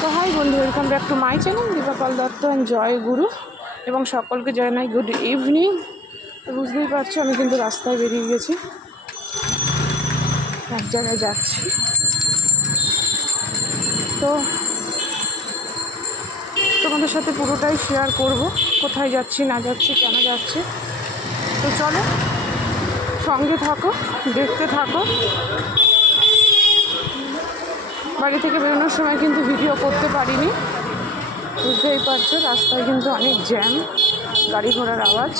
তো হাই বন্ধু, welcome back to my channel Dipa Pal Dutta and Joy Guru, এবং সকলকে জানাই গুড ইভিনিং। তো বুঝতেই পারছো আমি কিন্তু রাস্তায় বেরিয়ে গেছি, এক জায়গায় যাচ্ছি। তো তোমাদের সাথে পুরোটাই শেয়ার করব, কোথায় যাচ্ছি না যাচ্ছি, কেন যাচ্ছি। তো চলো সঙ্গে থাকো, দেখতে থাকো। বাড়ি থেকে বেরোনোর সময় কিন্তু ভিডিও করতে পারিনি, বুঝতেই পারছো রাস্তায় কিন্তু অনেক জ্যাম, গাড়ি ঘোড়ার আওয়াজ।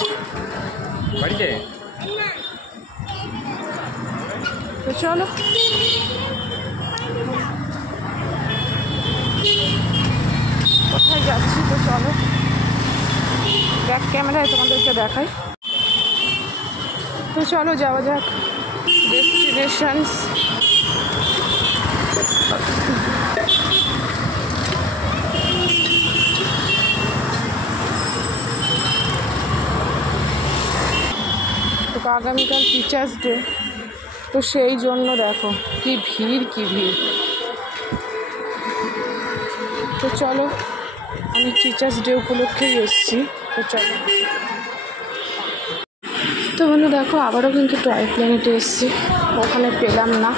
বাড়িতে তো চলো কোথায় যাচ্ছি, তো চলো ব্যাক ক্যামেরায় তোমাদেরকে দেখাই। তো চলো যাওয়া যাক ডেস্টিনেশনস। তো আগামীকাল টিচার্স ডে, তো সেই জন্য দেখো কি ভিড় কি ভিড়। তো চলো আমি টিচার্স ডে উপলক্ষেই এসেছি। তো চলো, তো বন্ধু দেখো আবারও কিন্তু টয় প্ল্যানেটে এসেছি, ওখানে পেলাম না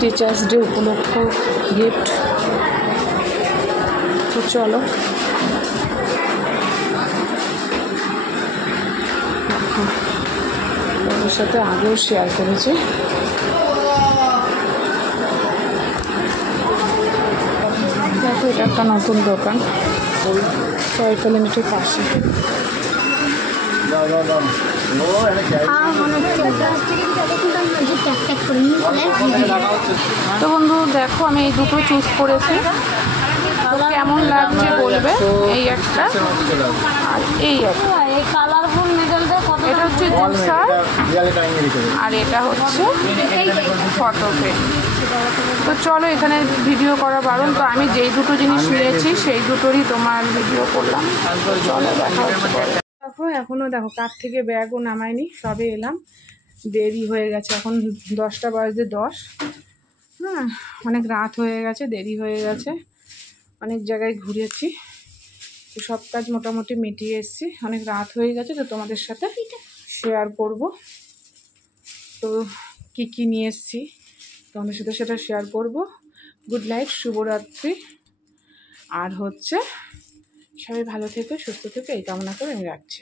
টিচার্স ডে উপলক্ষ গিফট। তো চলো ওর সাথে আগেও শেয়ার করেছি। দেখো এটা একটা নতুন দোকান টয় প্ল্যানেটের পাশে। তো বন্ধু দেখো আমি এই দুটো চুজ করেছি, কেমন লাগছে বলবে। এই একটা আর এই একটা, এটা হচ্ছে জুসার আর এটা হচ্ছে ফটো ফ্রেম। তো চলো এখানে ভিডিও করা বারণ, তো আমি যেই দুটো জিনিস নিয়েছি সেই দুটোরই তোমার ভিডিও করলাম। চলো দেখা হচ্ছে। দেখো এখনও দেখো কার থেকে ব্যাগও নামাইনি, সবে এলাম, দেরি হয়ে গেছে, এখন 10টা বাজে 10। হ্যাঁ অনেক রাত হয়ে গেছে, দেরি হয়ে গেছে, অনেক জায়গায় ঘুরেছি, তো সব কাজ মোটামুটি মিটিয়ে এসেছি, অনেক রাত হয়ে গেছে। তো তোমাদের সাথে শেয়ার করব তো কি কি নিয়ে এসেছি তোমাদের সাথে সেটা শেয়ার করব। গুড নাইট, শুভরাত্রি, আর হচ্ছে সবাই ভালো থেকো সুস্থ থেকো এই কামনা করে আমি রাখছি।